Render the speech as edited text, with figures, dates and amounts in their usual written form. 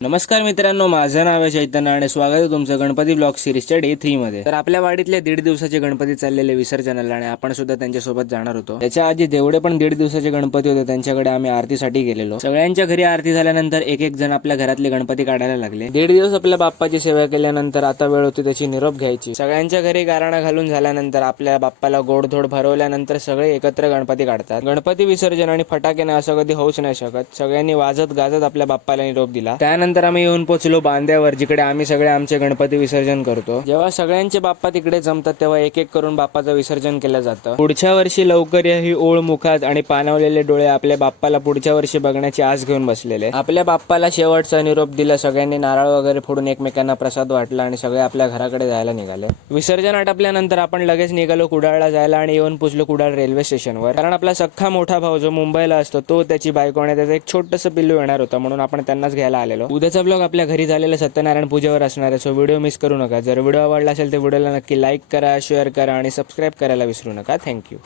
नमस्कार मित्रांनो, माझं नाव आहे चैतन्य आणि स्वागत आहे तुमचं गणपती ब्लॉग सिरीजच्या डे 3 मध्ये। तर आपल्या वाडीतले 1.5 दिवसाचे गणपती चाललेले विसर्जनाला आणि आपण सुद्धा त्यांच्यासोबत जाणार होतो। त्याच्या आधी जेवढे पण 1.5 दिवसाचे गणपती होते त्यांच्याकडे आम्ही आरतीसाठी गेलेलो। सगळ्यांच्या घरी आरती झाल्यानंतर एक एक जण आपल्या घरातले गणपती काढायला लागले। 1.5 दिवस आपल्या बाप्पाची सेवा केल्यानंतर आता वेळ होती त्याची निरोप घ्यायची। सगळ्यांच्या घरी गाराणा घालून झाल्यानंतर आपल्या बाप्पाला गोडधोड भरवल्यानंतर सगळे एकत्र गणपती काढतात। गणपती विसर्जन आणि फटाक्याने असं कधी होऊच नाही शकत। सगळ्यांनी वाजत गाजत आपल्या बाप्पाला निरोप दिला। त्यानंतर आम्ही येऊन पोहोचलो बांध्यावर, जिकडे आम्ही सगळे आमचे गणपती विसर्जन करतो। जेव्हा सगळ्यांचे बाप्पा तिकडे जमतात तेव्हा एक एक करून बाप्पाचं विसर्जन केलं जातं। पुढच्या वर्षी लवकर या ही ओळ मुखात आणि पाणावलेले डोळे आपल्या बाप्पाला पुढच्या वर्षी बघण्याची आस घेऊन बसलेले। आपल्या बाप्पाला शेवटचा निरोप दिला, सगळ्यांनी नारळ वगैरे फोडून एकमेकांना प्रसाद वाटला आणि सगळे आपल्या घराकडे जायला निघाले। विसर्जन आटपल्यानंतर आपण लगेच निघालो कुडाळला जायला आणि येऊन पोहोचलो कुडाळ रेल्वे स्टेशनवर। कारण आपला सख्खा मोठा भाऊ जो मुंबईला असतो तो, त्याची बायको आणि त्याचं एक छोटंसं पिल्लू येणार होतं, म्हणून आपण त्यांनाच घ्यायला आलेलो। उद्याचा ब्लॉग आपल्या घरी झालेल्या सत्यनारायण पूजेवर असणार आहे, सो व्हिडिओ मिस करू नका। जर व्हिडिओ आवडला असेल तर व्हिडिओला नक्की लाईक करा, शेअर करा आणि सबस्क्राईब करायला विसरू नका। थँक्यू।